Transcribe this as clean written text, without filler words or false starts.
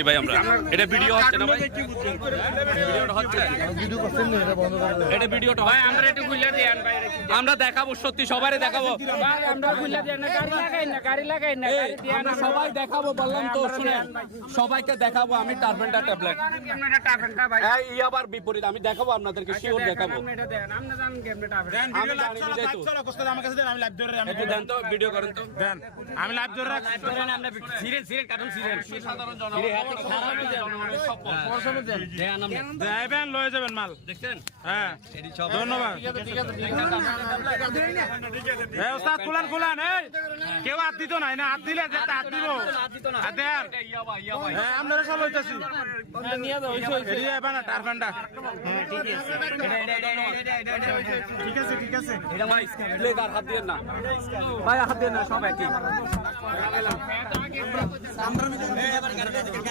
ভাই আমরা এটা ভিডিও হচ্ছে না ভাই ভিডিওটা হচ্ছে এটা ভিডিওটা ভাই আমরা একটু খুলে দেন ভাই আমরা দেখাবো সত্যি সবাইরে দেখাবো ভাই আমরা খুলে দেন না গাড়ি লাগাই না আমরা সবাই দেখাবো বললাম তো শুনেন সবাইকে দেখাবো আমি টারপেন্টা ট্যাবলেট আপনারা টাফেনটা ভাই এই আবার বিপরীত আমি দেখাবো আপনাদেরকে শিওর দেখাবো আপনি এটা দেন আপনি জানেন কেমনে টাফেন আমি জানি বুঝাই তো আমার কাছে দেন আমি লাইভ ধরে একটু দেন তো ভিডিও করেন তো দেন আমি লাইভ ধরে রাখছি আমরা সিরিয়াল কাটুন সিরিয়াল সাধারণ জনগণের যাইবেন লয়ে যাবেন মাল দেখছেন হ্যাঁ ধন্যবাদ এই ওস্তাদ কুলান কুলান এই কেউ হাত দিত নাই না হাত দিলে যে হাত দিব হাত দেন হ্যাঁ আমরা সব লইতাছি নিয়ে যাও এডি এবানা টারফান্ডা ঠিক আছে ঠিক আছে এটা ভাই প্লেগ আর হাত দিয়ে না ভাই হাত দিয়ে না সব একই